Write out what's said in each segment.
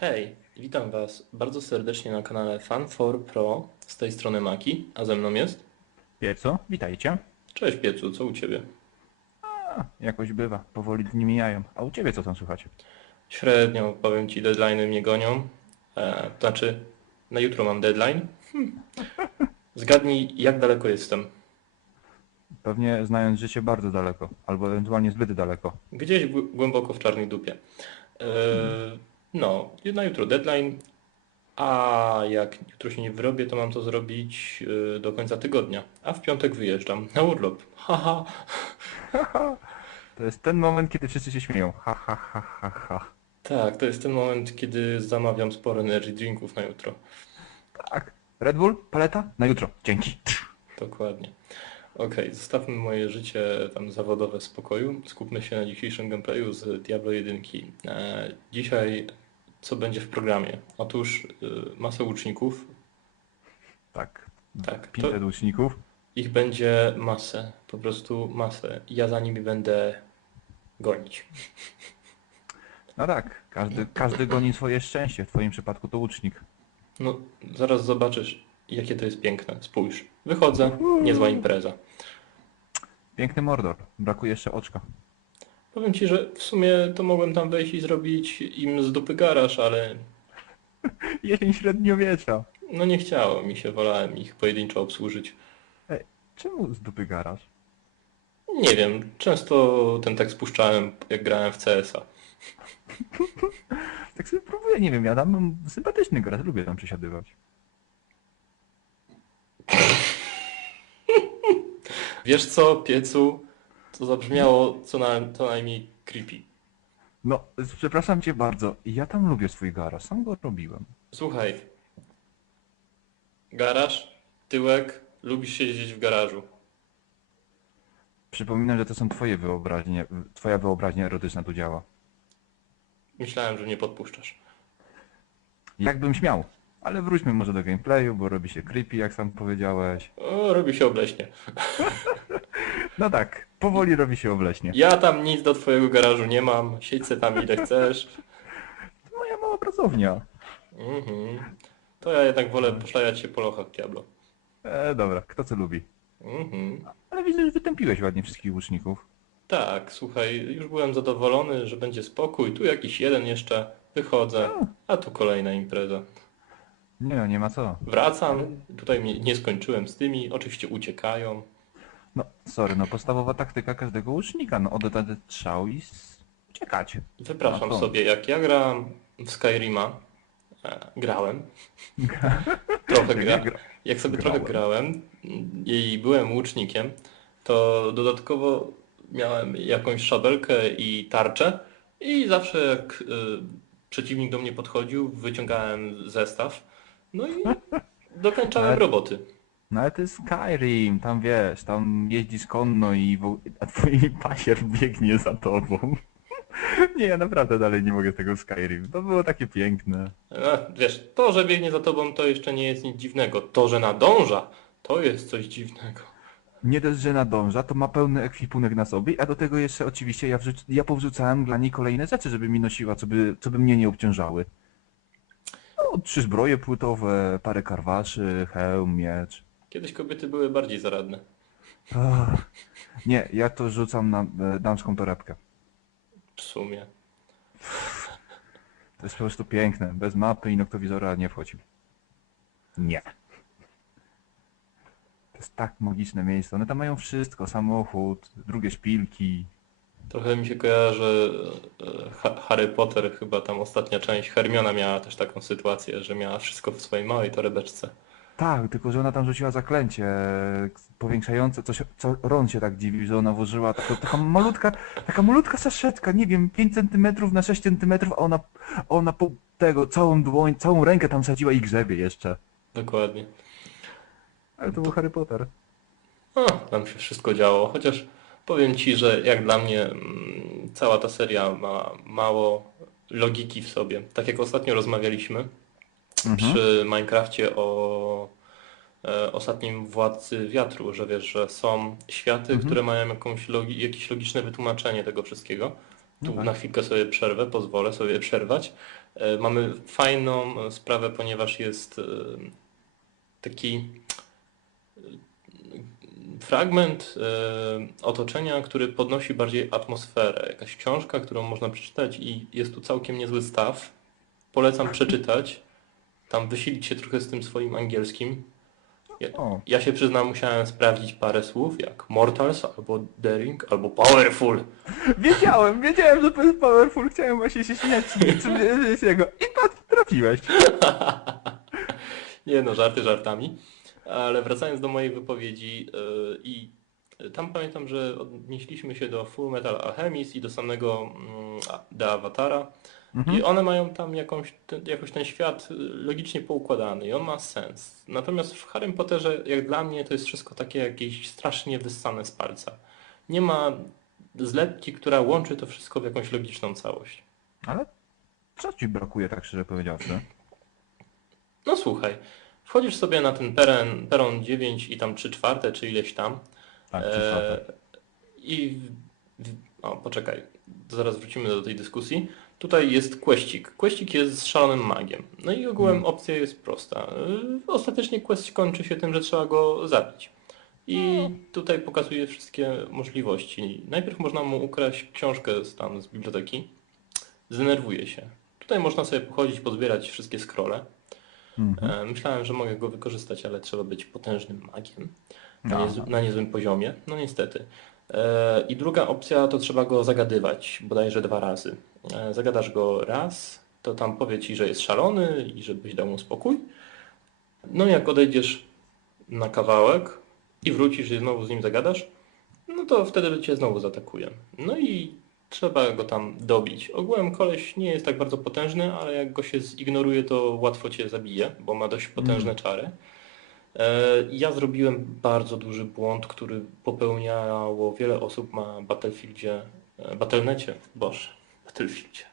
Hej, witam Was bardzo serdecznie na kanale Fan4 Pro. Z tej strony Maki, a ze mną jest? Pieco, witajcie. Cześć Piecu, co u Ciebie? A, jakoś bywa, powoli dni mijają. A u ciebie co tam słychać? Średnio, powiem Ci, deadline'y mnie gonią. E, to znaczy, na jutro mam deadline. Hm. Zgadnij, jak daleko jestem. Pewnie znając życie bardzo daleko, albo ewentualnie zbyt daleko. Gdzieś gł- głęboko w czarnej dupie. E, no, na jutro deadline, a jak jutro się nie wyrobię, to mam to zrobić e, do końca tygodnia. A w piątek wyjeżdżam na urlop. Haha. To jest ten moment, kiedy wszyscy się śmieją. Ha, ha, ha, ha, ha. Tak, to jest ten moment, kiedy zamawiam sporo energy drinków na jutro. Tak. Red Bull, paleta? Na jutro. Dzięki. Dokładnie. Okej, zostawmy moje życie tam zawodowe w spokoju. Skupmy się na dzisiejszym gameplayu z Diablo 1. E, dzisiaj co będzie w programie? Otóż y, masę łuczników. Tak. Tak, to 500 łuczników. ich będzie masę, po prostu masę. Ja za nimi będę gonić. No tak, każdy, każdy goni swoje szczęście. W twoim przypadku to łucznik. No, zaraz zobaczysz, jakie to jest piękne. Spójrz. Wychodzę, niezła impreza. Piękny mordor. Brakuje jeszcze oczka. Powiem ci, że w sumie to mogłem tam wejść i zrobić im z dupy garaż, ale Jesień średniowiecza. no nie chciało mi się, wolałem ich pojedynczo obsłużyć. Czemu z dupy garaż? Nie wiem, często ten tekst puszczałem jak grałem w CS-a. Tak sobie próbuję, nie wiem, ja tam mam sympatyczny garaż, lubię tam przesiadywać. Wiesz co, piecu? To zabrzmiało co, na, co najmniej creepy. No, przepraszam cię bardzo, ja tam lubię swój garaż, sam go robiłem. Słuchaj. Garaż, tyłek, lubisz siedzieć w garażu. Przypominam, że to są twoje wyobraźnie, twoja wyobraźnia erotyczna tu działa. Myślałem, że nie podpuszczasz. Jakbym śmiał. Ale wróćmy może do gameplayu, bo robi się creepy, jak sam powiedziałeś. O, robi się obleśnie. No tak, powoli robi się obleśnie. Ja tam nic do twojego garażu nie mam, siedź se tam ile chcesz. To moja mała pracownia. Mhm. To ja jednak wolę poszlajać się po lochach Diablo. E, dobra, kto co lubi. Mhm. Ale widzę, że wytępiłeś ładnie wszystkich łuczników. Tak, słuchaj, już byłem zadowolony, że będzie spokój. Tu jakiś jeden jeszcze, wychodzę, a tu kolejna impreza. Nie nie ma co. Wracam, tutaj mnie nie skończyłem z tymi, oczywiście uciekają. No, sorry, no podstawowa taktyka każdego łucznika, no oddać strzał i s- uciekać. Wypraszam No sobie, jak ja grałem w Skyrima, e, grałem, trochę gra, gra- jak sobie trochę grałem i byłem łucznikiem, to dodatkowo miałem jakąś szabelkę i tarczę i zawsze jak y, przeciwnik do mnie podchodził, wyciągałem zestaw, no i dokończałem Ale- roboty. No ale to jest Skyrim, tam wiesz, tam jeździsz konno i wo- a twój pasier biegnie za tobą. Nie, ja naprawdę dalej nie mogę tego Skyrim. To było takie piękne. Wiesz, to, że biegnie za tobą, to jeszcze nie jest nic dziwnego. To, że nadąża, to jest coś dziwnego. Nie dość, że nadąża, to ma pełny ekwipunek na sobie, a do tego jeszcze oczywiście ja, wrzuc- ja powrzucałem dla niej kolejne rzeczy, żeby mi nosiła, co by, co by mnie nie obciążały. No, trzy zbroje płytowe, parę karwaszy, hełm, miecz. Kiedyś kobiety były bardziej zaradne. Ach, nie, ja to rzucam na e, damską torebkę. W sumie. To jest po prostu piękne. Bez mapy i noktowizora nie wchodzi. Nie. To jest tak magiczne miejsce. One tam mają wszystko. Samochód, drugie szpilki. Trochę mi się kojarzy e, Ha- Harry Potter, chyba tam ostatnia część. Hermiona miała też taką sytuację, że miała wszystko w swojej małej torebeczce. Tak, tylko że ona tam rzuciła zaklęcie e, powiększające, coś, co Ron się tak dziwił, że ona włożyła taką, taka malutka, taka malutka saszetka, nie wiem, 5 cm na 6 cm, a ona, a ona po tego całą dłoń, całą rękę tam sadziła i grzebie jeszcze. Dokładnie. Ale to był Harry Potter. O, tam się wszystko działo. Chociaż powiem Ci, że jak dla mnie mm, cała ta seria ma mało logiki w sobie. Tak jak ostatnio rozmawialiśmy Mhm. przy Minecrafcie o e, ostatnim Władcy Wiatru, że wiesz, że są światy, Mhm. które mają jakąś logi jakieś logiczne wytłumaczenie tego wszystkiego. Tu tak. na chwilkę sobie przerwę, pozwolę sobie przerwać. E, Mamy fajną sprawę, ponieważ jest e, taki fragment e, otoczenia, który podnosi bardziej atmosferę. Jakaś książka, którą można przeczytać i jest tu całkiem niezły staw. Polecam przeczytać. Tam wysilić się trochę z tym swoim angielskim. O, Ja się przyznam, musiałem sprawdzić parę słów, jak Mortals, albo Daring, albo Powerful. wiedziałem, wiedziałem, że to jest powerful, chciałem właśnie się śmiać z jego. I pat, trafiłeś. Nie no, żarty żartami. Ale wracając do mojej wypowiedzi yy, i tam pamiętam, że odnieśliśmy się do Full Metal Alchemist i do samego mm, do Awatara Mhm. i one mają tam jakąś, ten, jakoś ten świat y, logicznie poukładany i on ma sens. Natomiast w Harrym Potterze, jak dla mnie, to jest wszystko takie jakieś strasznie wyssane z palca. Nie ma zlepki, która łączy to wszystko w jakąś logiczną całość. Ale co ci brakuje, tak szczerze powiedziawszy? No słuchaj, wchodzisz sobie na ten peron, peron 9 i tam 3 czwarte, czy ileś tam. Tak, e, czy czwarte. I o, poczekaj, zaraz wrócimy do tej dyskusji. Tutaj jest questik. Questik jest szalonym magiem. No i ogółem Mhm. opcja jest prosta. Y, Ostatecznie quest kończy się tym, że trzeba go zabić. I tutaj pokazuje wszystkie możliwości. Najpierw można mu ukraść książkę z, tam z biblioteki. Zdenerwuje się. Tutaj można sobie pochodzić, pozbierać wszystkie scrolle. Mhm. E, Myślałem, że mogę go wykorzystać, ale trzeba być potężnym magiem na, niez, na niezłym poziomie. No niestety. E, I druga opcja to trzeba go zagadywać, bodajże dwa razy. E, Zagadasz go raz, to tam powie ci, że jest szalony i żebyś dał mu spokój. No jak odejdziesz na kawałek i wrócisz i znowu z nim zagadasz, no to wtedy cię znowu zaatakuje. No i trzeba go tam dobić. Ogółem koleś nie jest tak bardzo potężny, ale jak go się zignoruje, to łatwo cię zabije, bo ma dość potężne czary. E, Ja zrobiłem bardzo duży błąd, który popełniało wiele osób na Battlefieldzie, e, Battle.necie, boże, Battlefieldzie.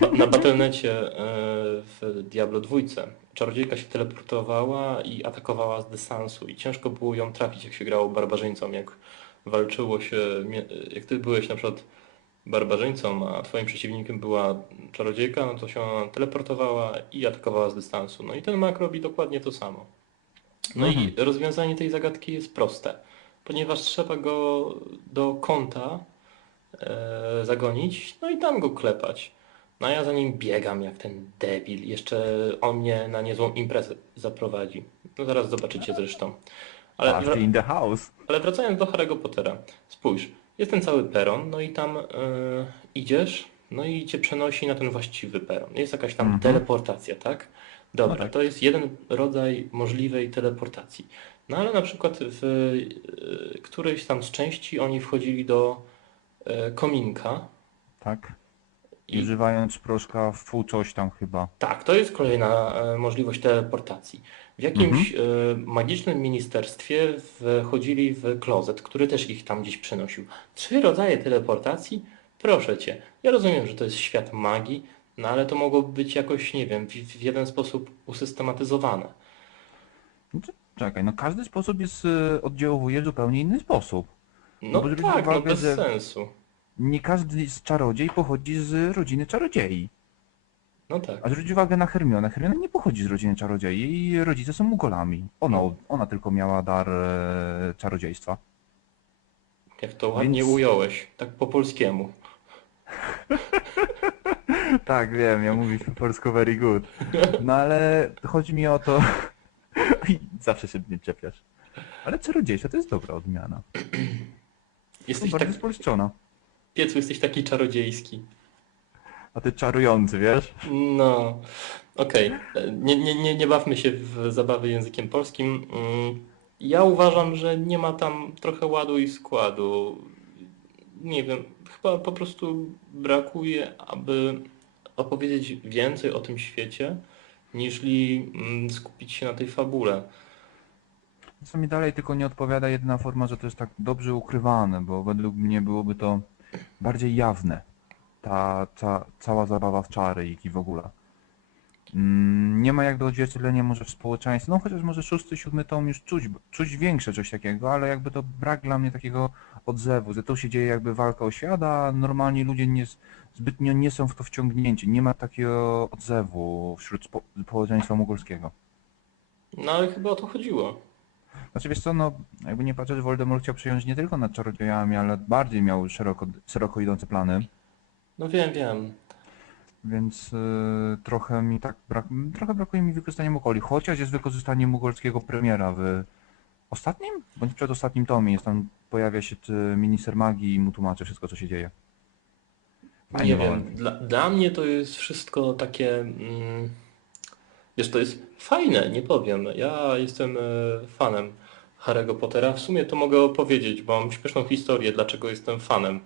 Ba- Na Battle.necie e, w Diablo 2 czarodziejka się teleportowała i atakowała z dystansu i ciężko było ją trafić, jak się grało barbarzyńcą, jak walczyło się, jak ty byłeś na przykład barbarzyńcą, a twoim przeciwnikiem była czarodziejka, no to się ona teleportowała i atakowała z dystansu. No i ten mak robi dokładnie to samo. No i rozwiązanie tej zagadki jest proste, ponieważ trzeba go do kąta e, zagonić, no i tam go klepać. No a ja za nim biegam jak ten debil. Jeszcze on mnie na niezłą imprezę zaprowadzi. No zaraz zobaczycie zresztą. Ale, Party in the house. ale wracając do Harry'ego Pottera. Spójrz, jest ten cały peron, no i tam e, idziesz, no i cię przenosi na ten właściwy peron. Jest jakaś tam Mhm. teleportacja, tak? Dobra, No tak. to jest jeden rodzaj możliwej teleportacji. No ale na przykład w e, którejś tam z części oni wchodzili do e, kominka Tak. i Używając proszka fu coś tam chyba. tak, to jest kolejna możliwość teleportacji. W jakimś e, magicznym ministerstwie wchodzili w klozet, który też ich tam gdzieś przenosił. Trzy rodzaje teleportacji? Proszę cię. Ja rozumiem, że to jest świat magii, no ale to mogło być jakoś, nie wiem, w, w jeden sposób usystematyzowane. No czekaj, no każdy sposób jest, y, oddziałuje w zupełnie inny sposób. No zwróć tak, no uwagę, bez że- sensu. Nie każdy z czarodziej pochodzi z rodziny czarodziei. No tak. A zwróć uwagę na Hermionę. Hermiona nie pochodzi z rodziny czarodziei. Jej rodzice są mugolami. Ona, No. ona tylko miała dar e, czarodziejstwa. Jak to ładnie Więc- ująłeś, tak po polskiemu. Tak, wiem, ja mówię po polsku very good. No ale chodzi mi o to... I Zawsze się mnie czepiasz. Ale czarodziejstwo to jest dobra odmiana. Jesteś Bardzo tak, spolszczona. piecu, jesteś taki czarodziejski. A ty czarujący, wiesz? No, okej. Nie, nie, nie, nie bawmy się w zabawy językiem polskim. Mm, Ja uważam, że nie ma tam trochę ładu i składu. Nie wiem, chyba po prostu brakuje, aby opowiedzieć więcej o tym świecie, niżli mm, skupić się na tej fabule. Co mi dalej tylko nie odpowiada jedna forma, że to jest tak dobrze ukrywane, bo według mnie byłoby to bardziej jawne. Ta ca cała zabawa w czary i w ogóle. Mm, Nie ma jakby odzwierciedlenia może w społeczeństwie, no chociaż może szósty, siódmy tom już czuć, czuć większe coś takiego, ale jakby to brak dla mnie takiego odzewu, że tu się dzieje jakby walka o świat, a normalni ludzie nie, zbytnio nie są w to wciągnięci, nie ma takiego odzewu wśród spo, społeczeństwa mongolskiego. No ale chyba o to chodziło. Znaczy wiesz co, no jakby nie patrzeć, Voldemort chciał przejąć nie tylko nad czarodziejami, ale bardziej miał szeroko, szeroko idące plany. No wiem, wiem. Więc y, trochę mi tak brak, trochę brakuje mi wykorzystania Mogoli, chociaż jest wykorzystanie mogolskiego premiera w ostatnim, bądź przedostatnim tomie, jest tam, pojawia się ty, minister magii i mu tłumaczy wszystko co się dzieje. Nie wiem, dla, dla mnie to jest wszystko takie... Mm, wiesz, to jest fajne, nie powiem. Ja jestem e, fanem Harry'ego Pottera. W sumie to mogę opowiedzieć, bo mam śmieszną historię, dlaczego jestem fanem.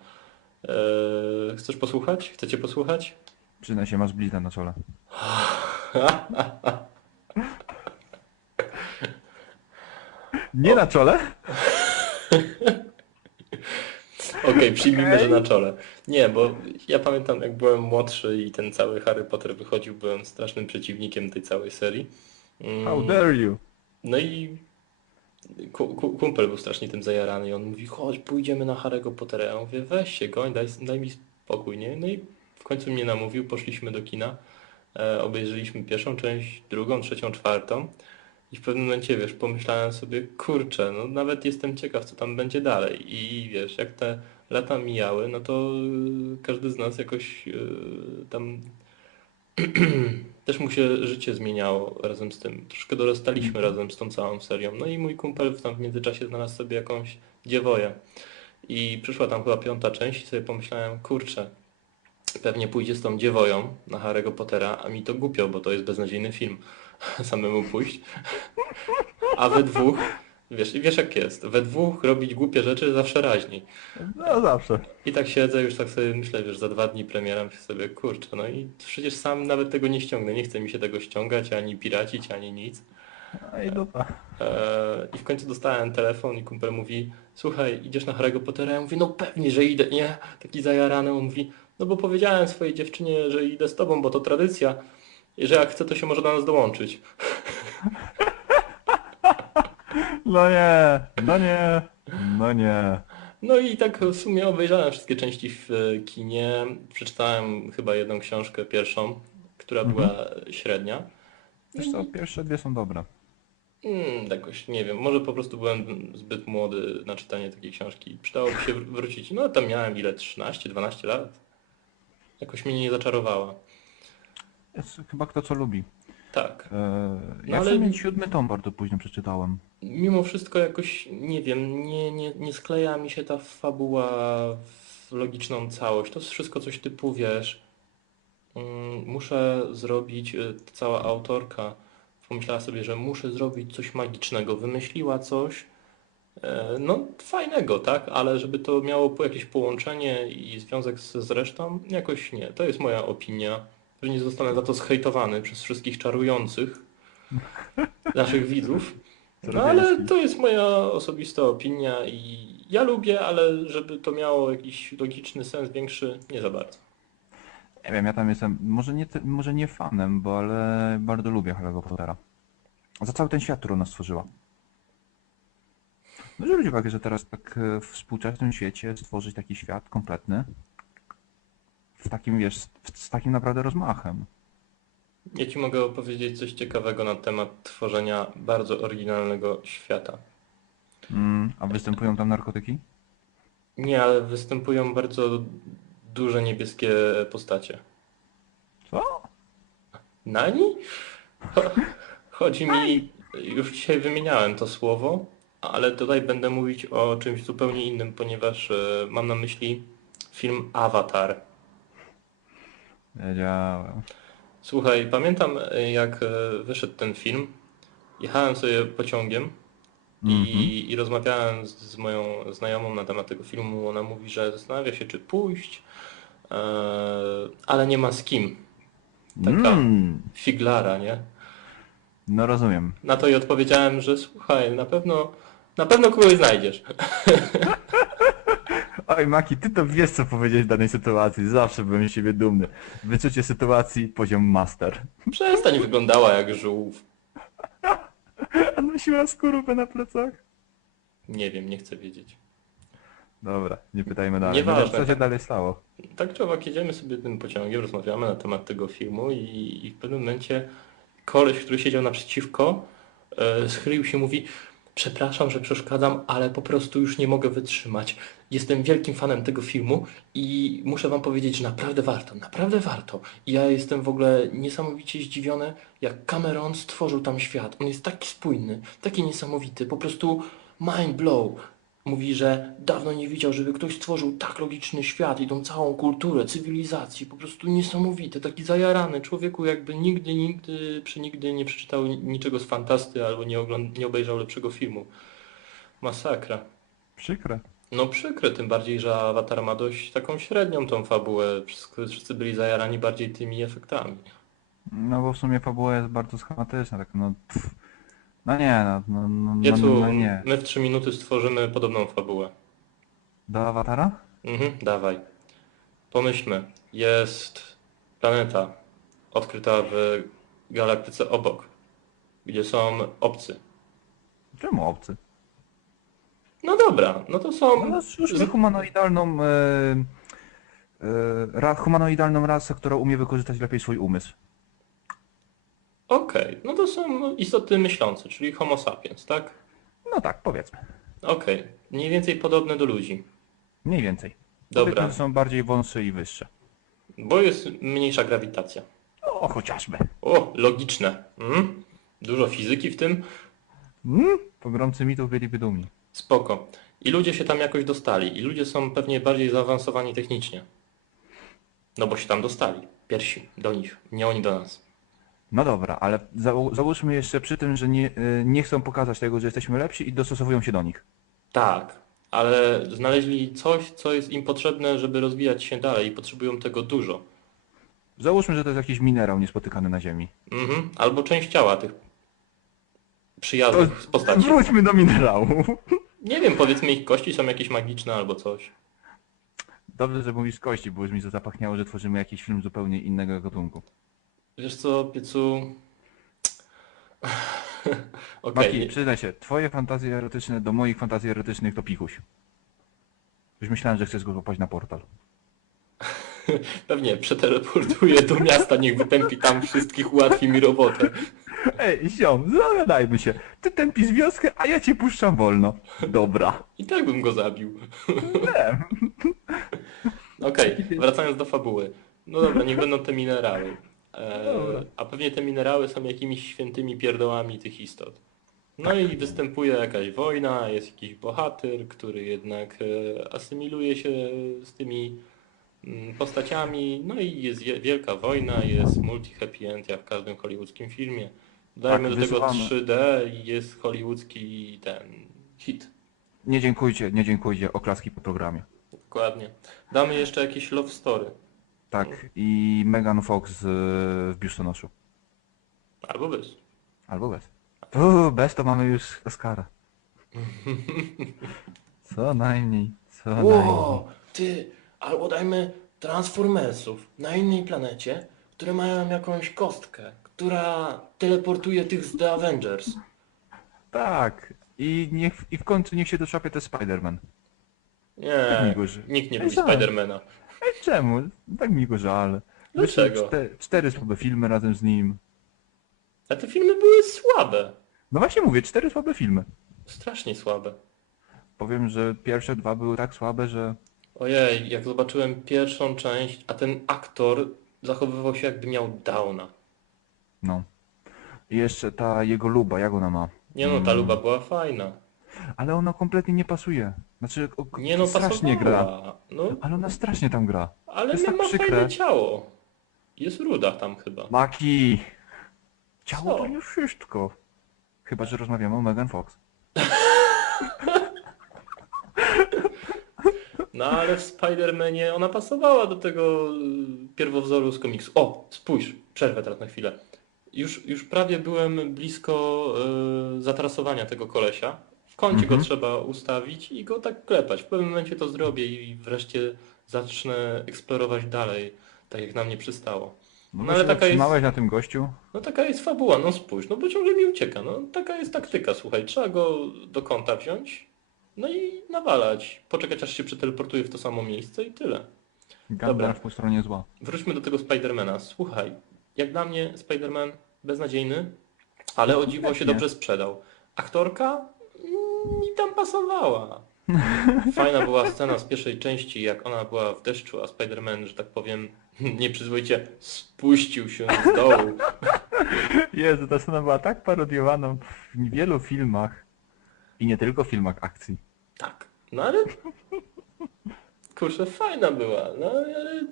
E, chcesz posłuchać? Chcecie posłuchać? Przyznaj się, masz blizna na czole. Nie na czole? Okej, przyjmijmy, że na czole. Nie, bo ja pamiętam jak byłem młodszy i ten cały Harry Potter wychodził, byłem strasznym przeciwnikiem tej całej serii. Mm, How dare you? No i kumpel był strasznie tym zajarany i on mówi, chodź, pójdziemy na Harry'ego Pottera. Ja mówię, weź się, goń, daj, daj mi spokój, nie? No i w końcu mnie namówił, poszliśmy do kina, e, obejrzeliśmy pierwszą część, drugą, trzecią, czwartą i w pewnym momencie, wiesz, pomyślałem sobie, kurczę, no nawet jestem ciekaw, co tam będzie dalej. I wiesz, jak te lata mijały, no to y, każdy z nas jakoś y, tam też mu się życie zmieniało razem z tym. Troszkę dorastaliśmy razem z tą całą serią. No i mój kumpel w tam w międzyczasie znalazł sobie jakąś dziewoję. I przyszła tam chyba piąta część i sobie pomyślałem, kurczę, pewnie pójdzie z tą dziewoją na Harry'ego Pottera, a mi to głupio, bo to jest beznadziejny film. Samemu pójść. A we dwóch, wiesz, wiesz jak jest, we dwóch robić głupie rzeczy zawsze raźniej. No zawsze. I tak siedzę, już tak sobie myślę, wiesz, za dwa dni premiera myślę sobie, kurczę, no i przecież sam nawet tego nie ściągnę, nie chce mi się tego ściągać, ani piracić, ani nic. No i dupa. Eee, I w końcu dostałem telefon i kumpel mówi, słuchaj, idziesz na Harry'ego Pottera? Ja mówię, no pewnie, że idę, nie? Taki zajarany, on mówi, no bo powiedziałem swojej dziewczynie, że idę z tobą, bo to tradycja i że jak chce, to się może do nas dołączyć. No nie, no nie, no nie. No i tak w sumie obejrzałem wszystkie części w e, kinie, przeczytałem chyba jedną książkę, pierwszą, która Mhm. była średnia. Wiesz co, pierwsze dwie są dobre. Hmm, jakoś nie wiem, może po prostu byłem zbyt młody na czytanie takiej książki. Przydałoby się wr- wrócić. No tam miałem ile? 13-12 lat. Jakoś mnie nie zaczarowała. Jest chyba kto co lubi. Tak. Eee, ja No ale- w siódmy tom bardzo późno przeczytałem. Mimo wszystko jakoś, nie wiem, nie, nie, nie skleja mi się ta fabuła w logiczną całość. To jest wszystko coś typu, wiesz, mm, muszę zrobić, y, cała autorka pomyślała sobie, że muszę zrobić coś magicznego, wymyśliła coś, e, no fajnego, tak, ale żeby to miało jakieś połączenie i związek z, z resztą, jakoś nie. To jest moja opinia. Pewnie zostanę za to zhejtowany przez wszystkich czarujących naszych widzów. No ale to jest moja osobista opinia i ja lubię, ale żeby to miało jakiś logiczny sens większy, nie za bardzo. Nie wiem, ja tam jestem, może nie, może nie fanem, bo ale bardzo lubię Harry'ego Pottera. Za cały ten świat, który ona stworzyła. No zwróć uwagę, że teraz tak e, w współczesnym świecie stworzyć taki świat kompletny w takim, wiesz, z takim naprawdę rozmachem. Ja Ci mogę opowiedzieć coś ciekawego na temat tworzenia bardzo oryginalnego świata. Mm, a występują tam narkotyki? Nie, ale występują bardzo duże niebieskie postacie. Co? Nani? Cho- Chodzi mi, już dzisiaj wymieniałem to słowo, ale tutaj będę mówić o czymś zupełnie innym, ponieważ e, mam na myśli film Avatar. Wiedziałem. Słuchaj, pamiętam e, jak e, wyszedł ten film. Jechałem sobie pociągiem Mhm. i, i rozmawiałem z, z moją znajomą na temat tego filmu. Ona mówi, że zastanawia się, czy pójść, e, ale nie ma z kim. Taka Mm, figlara, nie? no rozumiem. Na to i odpowiedziałem, że słuchaj, na pewno, na pewno kogoś znajdziesz. Oj Maki, ty to wiesz co powiedzieć w danej sytuacji. Zawsze byłem z siebie dumny. Wyczucie sytuacji, poziom master. Przestań wyglądała jak żółw. A nosiła skorupę na plecach? Nie wiem, nie chcę wiedzieć. Dobra, nie pytajmy dalej. Nieważne, co się dalej stało? Tak czy owak jedziemy sobie tym pociągiem, rozmawiamy na temat tego filmu i, i w pewnym momencie koleś, który siedział naprzeciwko, e, schylił się i mówi przepraszam, że przeszkadzam, ale po prostu już nie mogę wytrzymać. Jestem wielkim fanem tego filmu i muszę wam powiedzieć, że naprawdę warto, naprawdę warto. Ja jestem w ogóle niesamowicie zdziwiony, jak Cameron stworzył tam świat. On jest taki spójny, taki niesamowity, po prostu mind blow. Mówi, że dawno nie widział, żeby ktoś stworzył tak logiczny świat i tą całą kulturę, cywilizację, po prostu niesamowity, taki zajarany człowieku, jakby nigdy, nigdy, przenigdy nie przeczytał niczego z fantasty albo nie, nie obejrzał lepszego filmu. Masakra. Przykre. No przykre, tym bardziej, że Avatar ma dość taką średnią tą fabułę, wszyscy wszyscy byli zajarani bardziej tymi efektami. No bo w sumie fabuła jest bardzo schematyczna, tak no... Pff. No nie, no, no, no, no, Piecu, no nie. my w 3 minuty stworzymy podobną fabułę. Do awatara? Mhm, dawaj. Pomyślmy, jest planeta odkryta w galaktyce obok, gdzie są obcy. Czemu obcy? No dobra, no to są... No szukamy humanoidalną, e, e, ra, humanoidalną rasę, która umie wykorzystać lepiej swój umysł. Okej, no to są istoty myślące, czyli homo sapiens, tak? No tak, powiedzmy. Okej, mniej więcej podobne do ludzi. Mniej więcej. Dobra. Powiedzmy, są bardziej wątsze i wyższe. Bo jest mniejsza grawitacja. O, chociażby. O, logiczne. Mm? Dużo fizyki w tym. Mm? Pogromcy mitów byliby dumni. Spoko. I ludzie się tam jakoś dostali. I ludzie są pewnie bardziej zaawansowani technicznie. No bo się tam dostali. Pierwsi do nich, nie oni do nas. No dobra, ale załóżmy jeszcze przy tym, że nie, e, nie chcą pokazać tego, że jesteśmy lepsi i dostosowują się do nich. Tak, ale znaleźli coś, co jest im potrzebne, żeby rozwijać się dalej i potrzebują tego dużo. Załóżmy, że to jest jakiś minerał niespotykany na Ziemi. Mhm. Albo część ciała tych przyjaznych postaci. Wróćmy do minerału. Nie wiem, powiedzmy ich kości są jakieś magiczne albo coś. Dobrze, że mówisz kości, bo już mi to zapachniało, że tworzymy jakiś film zupełnie innego gatunku. Wiesz co, piecu... Okej, Maki, przyznaj się, twoje fantazje erotyczne do moich fantazji erotycznych to pikuś. Już myślałem, że chcesz go popaść na portal. pewnie przeteleportuję do miasta, niech wytępi tam wszystkich, ułatwi mi robotę. Ej, ziom, zagadajmy się. Ty tępisz wioskę, a ja cię puszczam wolno. Dobra. I tak bym go zabił. Nie. Okej, wracając do fabuły. No dobra, niech będą te minerały. E, Dobra. a pewnie te minerały są jakimiś świętymi pierdołami tych istot. No i występuje jakaś wojna, jest jakiś bohater, który jednak e, asymiluje się z tymi mm, postaciami. No i jest wie- wielka wojna, jest multi-happy end jak w każdym hollywoodzkim filmie. Dajmy Tak, do tego wysuwamy. 3D i jest hollywoodzki ten hit. Nie dziękujcie, nie dziękujcie. Oklaski po programie. Dokładnie. Damy jeszcze jakieś love story. Tak, i Megan Fox z, w biustonoszu. Albo bez. Albo bez. Uuu, bez to mamy już Oscara. Co najmniej, co najmniej. Ty, albo dajmy Transformersów na innej planecie, które mają jakąś kostkę, która teleportuje tych z The Avengers. Tak. I, niech, I w końcu niech się doszłapie też Spider-Man. Tak Nie, ży- nikt nie lubi? Spidermana. Ej, czemu? Tak mi go żal. Dlaczego? czte, cztery słabe filmy razem z nim. A te filmy były słabe. No właśnie mówię, cztery słabe filmy. Strasznie słabe. Powiem, że pierwsze dwa były tak słabe, że... Ojej, jak zobaczyłem pierwszą część, a ten aktor zachowywał się jakby miał downa. No. I jeszcze ta jego luba, jak ona ma? Nie no, ta luba była fajna. Ale ona kompletnie nie pasuje. Znaczy, o, Nie no, strasznie gra. pasowała. No, Ale ona strasznie tam gra. ale jest nie tak ma przykre. fajne ciało. Jest ruda tam chyba. Maki! Ciało Co? to nie wszystko. Chyba, że rozmawiamy o Megan Fox. No ale w Spider-Manie ona pasowała do tego y, pierwowzoru z komiksu. O, spójrz, przerwę teraz na chwilę. Już, już prawie byłem blisko y, zatrasowania tego kolesia kącie go Mhm. trzeba ustawić i go tak klepać. W pewnym momencie to zrobię i wreszcie zacznę eksplorować dalej, tak jak na mnie przystało. No, No ale taka jest- na tym gościu? No taka jest fabuła, no spójrz, no bo ciągle mi ucieka, no taka jest taktyka, słuchaj, trzeba go do kąta wziąć, no i nawalać, poczekać aż się przeteleportuje w to samo miejsce i tyle. Gandalf po stronie zła. Wróćmy do tego Spidermana. Słuchaj, jak dla mnie Spiderman beznadziejny, ale o dziwo się dobrze sprzedał. Aktorka mi tam pasowała. Fajna była scena z pierwszej części, jak ona była w deszczu, a Spiderman, że tak powiem, nieprzyzwoicie spuścił się z dołu. Jezu, ta scena była tak parodiowana w wielu filmach. I nie tylko filmach akcji. Tak, no ale... Kurczę, fajna była, no ale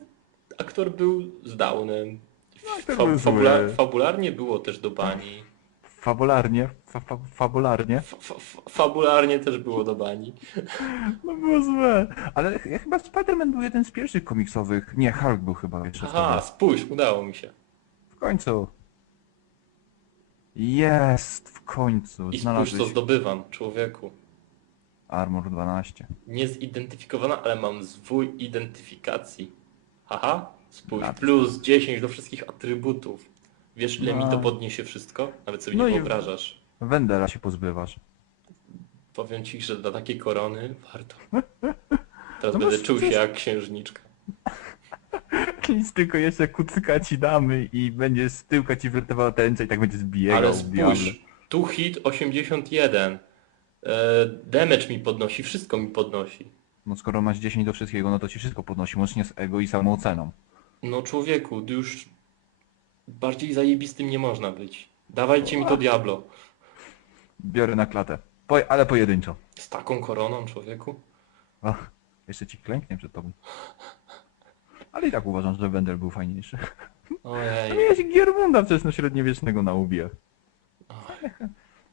aktor był z Downem. aktor Fa- był fabula- zły. fabularnie było też do bani. Fabularnie, fa fa fabularnie. Fa- fa- fa- fabularnie też było do bani. No było złe. Ale ja chyba Spider-Man był jeden z pierwszych komiksowych. Nie, Hulk był chyba jeszcze Aha, spójrz, udało mi się. W końcu. Jest, w końcu. I spójrz, co zdobywam, człowieku. Armor 12. Niezidentyfikowana, ale mam zwój identyfikacji. Haha, spójrz, plus 10 do wszystkich atrybutów. Wiesz, ile mi to No. podniesie wszystko? Nawet sobie No nie i- wyobrażasz. Wendela się pozbywasz. Powiem ci, że dla takiej korony warto. Teraz No będę masz- czuł się jak księżniczka. Nic tylko jeszcze kucyka ci damy i będzie z tyłka ci wyrtował tęczę i tak będzie zbijał. Ale Diable. spójrz, tu hit 81. E, damage mi podnosi, wszystko mi podnosi. No skoro masz 10 do wszystkiego, no to ci wszystko podnosi, łącznie z ego i samooceną. No człowieku, już bardziej zajebistym nie można być. Dawajcie mi to Diablo. Biorę na klatę. Po, ale pojedynczo. Z taką koroną, człowieku. Ach, jeszcze ci klęknie przed tobą. Ale i tak uważam, że Wendel był fajniejszy. Ojej. Miałeś Giermunda wczesnośredniowiecznego na łbie.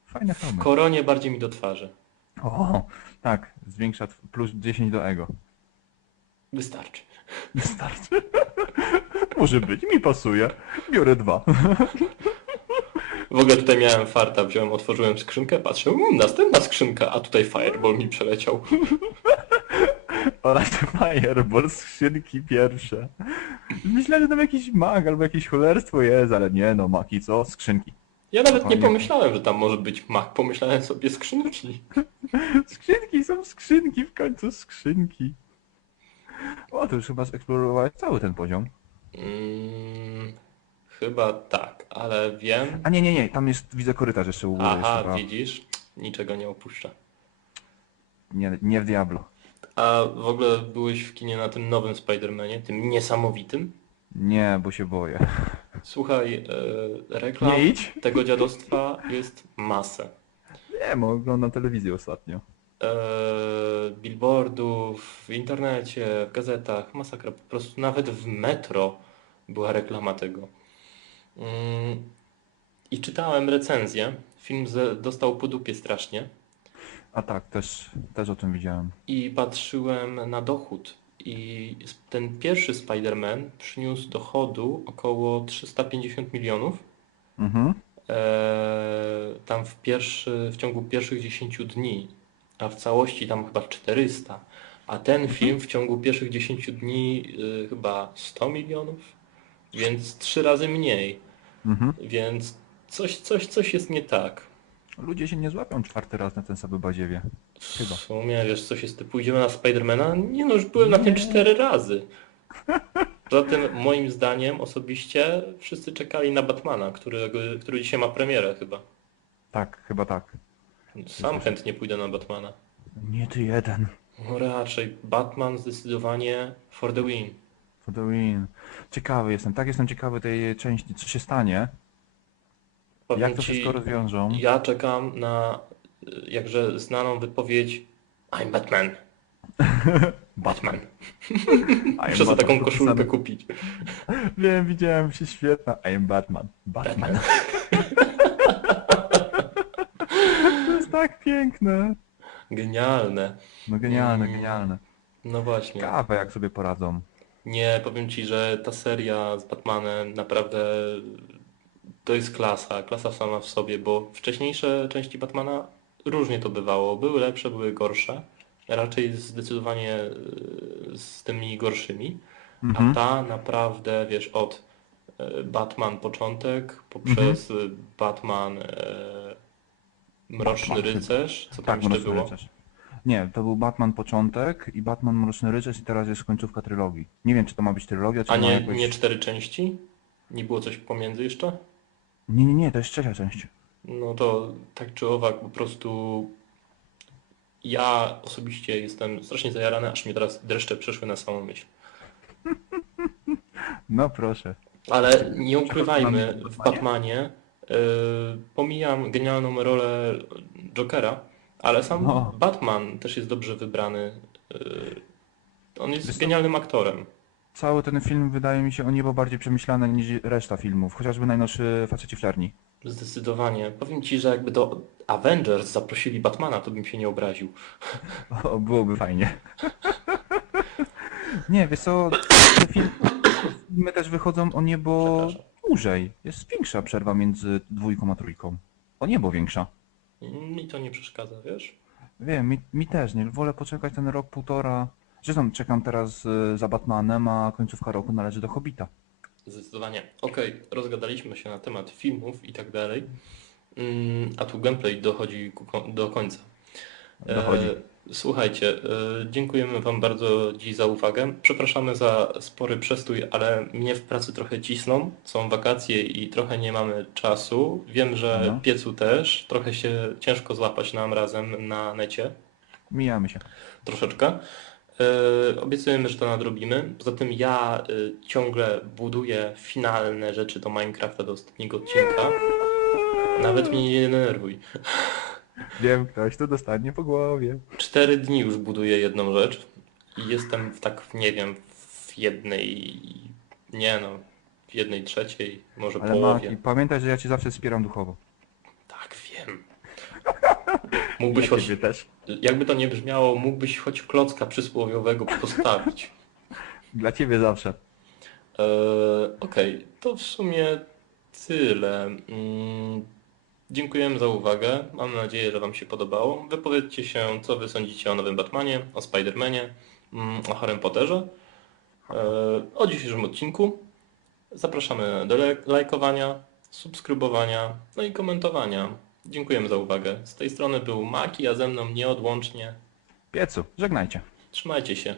Fajne W koronie bardziej mi do twarzy. O, tak, zwiększa tw- plus 10 do ego. Wystarczy. Wystarczy. Może być, mi pasuje. Biorę dwa. W ogóle tutaj miałem farta, wziąłem, otworzyłem skrzynkę, patrzę, um, następna skrzynka, a tutaj fireball mi przeleciał. Oraz Fireball, skrzynki pierwsze. Myślałem, że tam jakiś mag albo jakieś cholerstwo jest, ale nie no, maki co? Skrzynki. Ja nawet nie pomyślałem, że tam może być mak, pomyślałem sobie skrzynki. Skrzynki są skrzynki, w końcu skrzynki. O, to już chyba zeksplorowałeś cały ten poziom. Mm, chyba tak, ale wiem. A nie, nie, nie, tam jest, widzę korytarz jeszcze u góry. jest Aha, chyba. widzisz, niczego nie opuszcza. Nie, nie w Diablo. A w ogóle byłeś w kinie na tym nowym Spider-Manie, tym niesamowitym? Nie, bo się boję. Słuchaj, e, reklam Nie idź. tego dziadostwa jest masę. Nie, bo oglądam telewizję ostatnio. E, billboardów, w internecie, w gazetach, masakra. Po prostu nawet w metro była reklama tego. Mm, I czytałem recenzję. Film dostał po dupie strasznie. A tak, też, też o tym widziałem. I patrzyłem na dochód. I ten pierwszy Spider-Man przyniósł dochodu około 350 milionów. Mhm. Eee, tam w, pierwszy, w ciągu pierwszych 10 dni, a w całości tam chyba 400. A ten film w ciągu pierwszych 10 dni y, chyba 100 milionów, więc trzy razy mniej. Mhm. Więc coś, coś, coś jest nie tak. Ludzie się nie złapią czwarty raz na ten sam badziewie. Chyba. W sumie, wiesz, coś jest typu, idziemy na Spidermana? Nie no, już byłem na tym cztery razy. Zatem moim zdaniem osobiście wszyscy czekali na Batmana, którego, który dzisiaj ma premierę chyba. Tak, chyba tak. Sam chętnie pójdę na Batmana. Nie ty jeden. No raczej, Batman zdecydowanie for the win. For the win. Ciekawy jestem, tak jestem ciekawy tej części, co się stanie, Powiem jak to ci, wszystko rozwiążą. Ja czekam na y, jakże znaną wypowiedź I'm Batman. Batman. Muszę Batman taką koszulkę kupić. Wiem, widziałem się świetna. I am Batman. Batman. To jest tak piękne. Genialne. No genialne, Mm. genialne. No właśnie. Ciekawe jak sobie poradzą. Nie, powiem ci, że ta seria z Batmanem naprawdę to jest klasa, klasa sama w sobie, bo wcześniejsze części Batmana różnie to bywało. Były lepsze, były gorsze. Raczej zdecydowanie y, z tymi gorszymi. A Mhm. ta naprawdę, wiesz, od y, Batman początek poprzez Mhm. Batman y, Mroczny. Rycerz, co tam Tak, jeszcze było? Rycerz. Nie, to był Batman początek i Batman Mroczny Rycerz i teraz jest końcówka trylogii. Nie wiem, czy to ma być trylogia, czy A ma nie, jakoś... nie cztery części? Nie było coś pomiędzy jeszcze? nie, nie, nie, to jest trzecia część. No to tak czy owak po prostu ja osobiście jestem strasznie zajarany, aż mnie teraz dreszcze przeszły na samą myśl. No proszę. Ale nie ukrywajmy, w? Batmanie y, pomijam genialną rolę Jokera, ale sam No. Batman też jest dobrze wybrany. y, on jest Wiesz genialnym aktorem. Cały ten film wydaje mi się o niebo bardziej przemyślany niż reszta filmów, chociażby najnowszy Faceci w czerni. Zdecydowanie. Powiem Ci, że jakby do Avengers zaprosili Batmana, to bym się nie obraził. O, byłoby fajnie. Nie, wiesz co, te film- filmy też wychodzą o niebo dłużej. Jest większa przerwa między dwójką a trójką. O niebo większa. Mi to nie przeszkadza, wiesz? Wiem, mi, mi też nie. Wolę poczekać ten rok, półtora. Zresztą czekam teraz y, za Batmanem, a końcówka roku należy do Hobbita. Zdecydowanie. Okej, rozgadaliśmy się na temat filmów i tak dalej, Mm, a tu gameplay dochodzi ku, ko- do końca. Dochodzi. E, słuchajcie, e, dziękujemy Wam bardzo dziś za uwagę. Przepraszamy za spory przestój, ale mnie w pracy trochę cisną. Są wakacje i trochę nie mamy czasu. Wiem, że No. piecu też. Trochę się ciężko złapać nam razem na necie. Mijamy się. troszeczkę. E, obiecujemy, że to nadrobimy. Poza tym ja e, ciągle buduję finalne rzeczy do Minecrafta do ostatniego odcinka. Nawet mnie nie denerwuj. Wiem, ktoś tu dostanie po głowie. Cztery dni już buduję jedną rzecz i jestem w tak, nie wiem, w jednej, nie no, w jednej trzeciej, może Ale połowie. Maki, pamiętaj, że ja cię zawsze wspieram duchowo. Tak, wiem. Mógłbyś Ja choć, też. jakby to nie brzmiało, mógłbyś choć klocka przysłowiowego postawić. Dla ciebie zawsze. E, Okej, to w sumie tyle. Mm, Dziękujemy za uwagę. Mam nadzieję, że Wam się podobało. Wypowiedzcie się, co Wy sądzicie o nowym Batmanie, o Spider-Manie, mm, o Harry Potterze, e, o dzisiejszym odcinku. Zapraszamy do lajkowania, subskrybowania, no i komentowania. Dziękujemy za uwagę. Z tej strony był Maki, a ze mną nieodłącznie. Piecu, żegnajcie. Trzymajcie się.